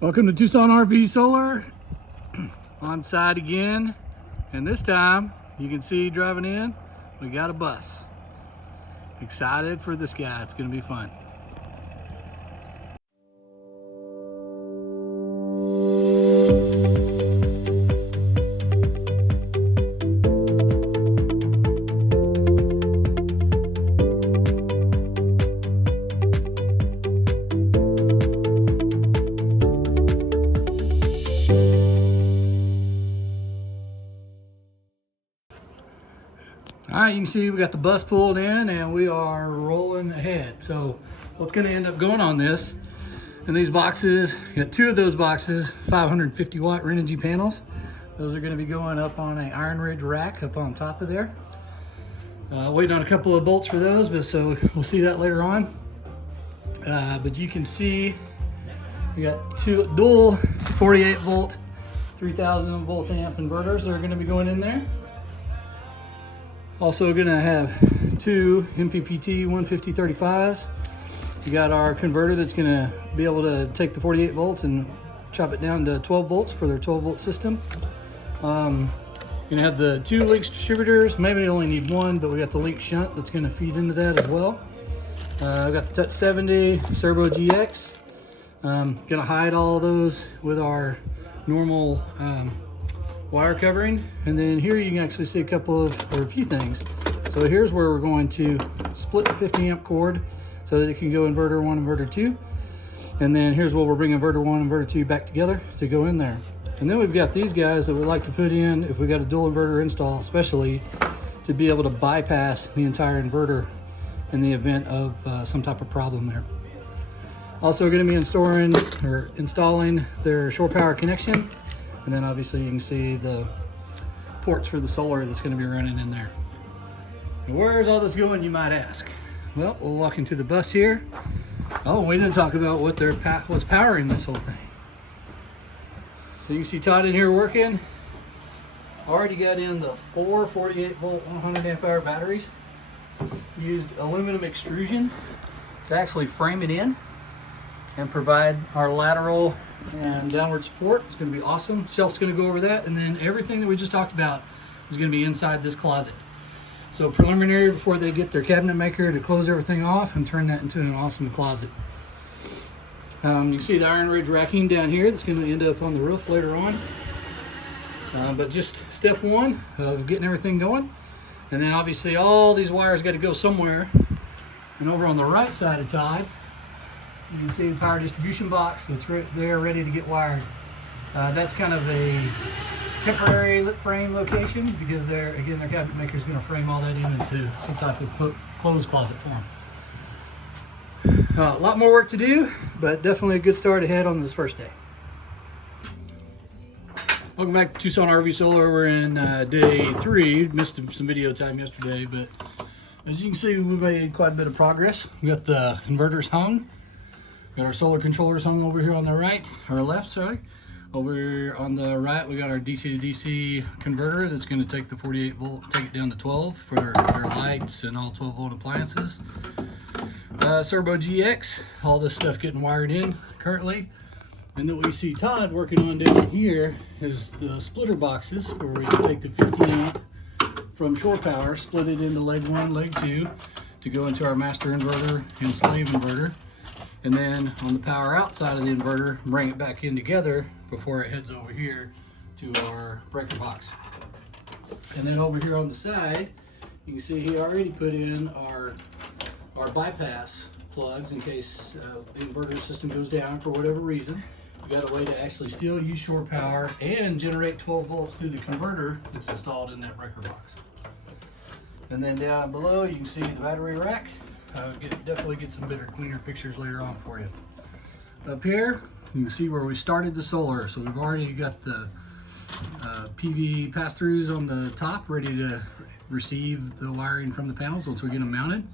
Welcome to Tucson RV Solar. On site again, and this time you can see driving in, we got a bus. Excited for this guy, it's gonna be fun. All right, you can see we got the bus pulled in and we are rolling ahead. So what's going to end up going on this, in these boxes, you got two of those boxes, 550 watt Ironridge panels. Those are going to be going up on an Ironridge rack up on top of there. Waiting on a couple of bolts for those, but so we'll see that later on. But you can see we got two dual 48 volt, 3000 volt amp inverters that are going to be going in there. Also gonna have two MPPT 150/35s. We got our converter that's gonna be able to take the 48 volts and chop it down to 12 volts for their 12 volt system. Gonna have the two Lynx distributors. Maybe we only need one, but we got the Lynx shunt that's gonna feed into that as well. We got the Touch 70 Turbo GX. Gonna hide all those with our normal wire covering, and then here you can actually see a few things. So here's where we're going to split the 50 amp cord so that it can go inverter 1, inverter 2, and then here's where we'll bring inverter 1, inverter 2 back together to go in there. And then we've got these guys that we like to put in if we got a dual inverter install, especially to be able to bypass the entire inverter in the event of some type of problem there. Also going to be installing their shore power connection. And then obviously you can see the ports for the solar that's going to be running in there. And where is all this going, you might ask? Well, we'll walk into the bus here. Oh, we didn't talk about what's powering this whole thing. So you can see Todd in here working. Already got in the 4 48 volt 100 amp hour batteries. Used aluminum extrusion to actually frame it in and provide our lateral and downward support. It's going to be awesome. Shelf's going to go over that, and then everything that we just talked about is going to be inside this closet. So preliminary before they get their cabinet maker to close everything off and turn that into an awesome closet. You can see the Ironridge racking down here that's going to end up on the roof later on. But just step one of getting everything going, and then obviously all these wires got to go somewhere. And over on the right side of Todd, you can see the power distribution box that's right there ready to get wired. That's kind of a temporary lip frame location because their cabinet maker is going to frame all that into some type of closed closet form. A lot more work to do, but definitely a good start ahead on this first day. Welcome back to Tucson RV Solar. We're in day 3. Missed some video time yesterday, but as you can see, we made quite a bit of progress. We got the inverters hung. Got our solar controllers hung over here on the right, or left, sorry. Over on the right, we got our DC to DC converter that's going to take the 48 volt, take it down to 12 for their lights and all 12 volt appliances. Turbo GX, all this stuff getting wired in currently. And then what you see Todd working on down here is the splitter boxes where we can take the 50 amp from shore power, split it into leg 1, leg 2 to go into our master inverter and slave inverter. And then on the power outside of the inverter, bring it back in together before it heads over here to our breaker box. And then over here on the side, you can see he already put in our bypass plugs in case the inverter system goes down for whatever reason. We got a way to actually still use shore power and generate 12 volts through the converter that's installed in that breaker box. And then down below, you can see the battery rack. Definitely get some better, cleaner pictures later on for you. Up here, you can see where we started the solar. So we've already got the PV pass-throughs on the top ready to receive the wiring from the panels once we get them mounted.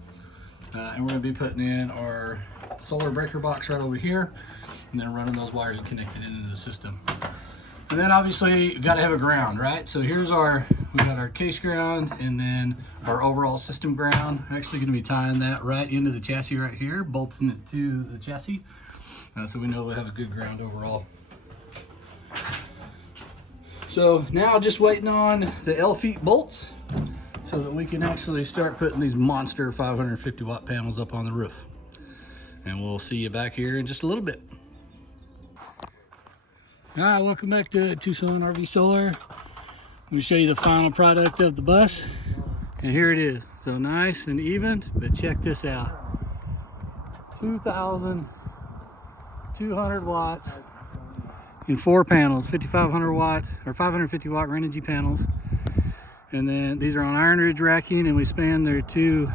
And we're going to be putting in our solar breaker box right over here, and then running those wires and connecting it into the system. And then obviously you got to have a ground, right? So here's we got our case ground and then our overall system ground. I'm actually going to be tying that right into the chassis right here, bolting it to the chassis. so we know we'll have a good ground overall. So now just waiting on the L-feet bolts so that we can actually start putting these monster 550 watt panels up on the roof. And we'll see you back here in just a little bit. All right, welcome back to Tucson RV Solar. Let me show you the final product of the bus. And here it is. So nice and even, but check this out. 2,200 watts in 4 panels, 5,500 watt or 550 watt Renogy panels. And then these are on Ironridge racking, and we span their 2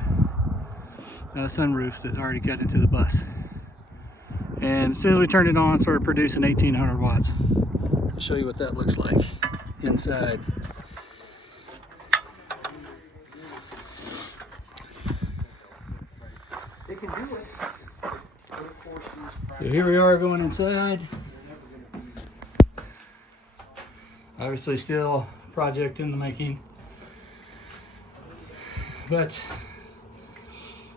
sunroofs that already cut into the bus. And as soon as we turned it on, it started producing 1,800 watts. I'll show you what that looks like inside. It can do it. So here we are going inside. Obviously still a project in the making, but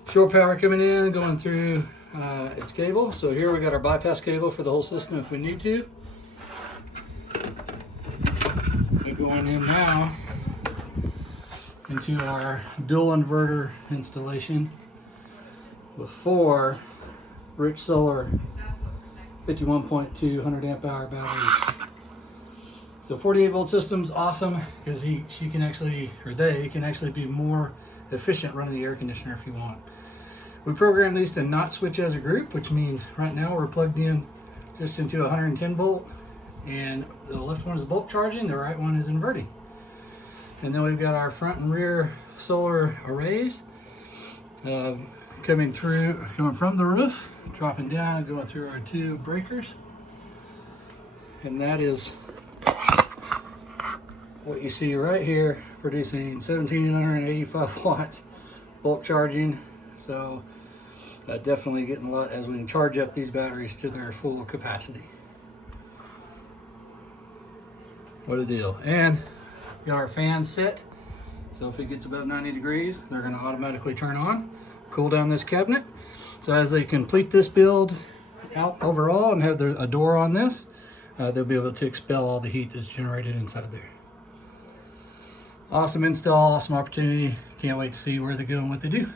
shore power coming in, going through its cable. So here we got our bypass cable for the whole system if we need to. We're going in now into our dual inverter installation with 4 Rich Solar 51.2 100 amp hour batteries. So 48 volt system's awesome because she can actually, or they can actually be more efficient running the air conditioner if you want. We programmed these to not switch as a group, which means right now we're plugged in just into 110 volt, and the left one is bulk charging, the right one is inverting. And then we've got our front and rear solar arrays coming from the roof, dropping down and going through our 2 breakers. And that is what you see right here, producing 1,785 watts bulk charging. So definitely getting a lot as we can charge up these batteries to their full capacity. What a deal. And we got our fans set, so if it gets above 90 degrees, they're going to automatically turn on, cool down this cabinet. So as they complete this build out overall and have a door on this, they'll be able to expel all the heat that's generated inside there. Awesome install, awesome opportunity. Can't wait to see where they go and what they do.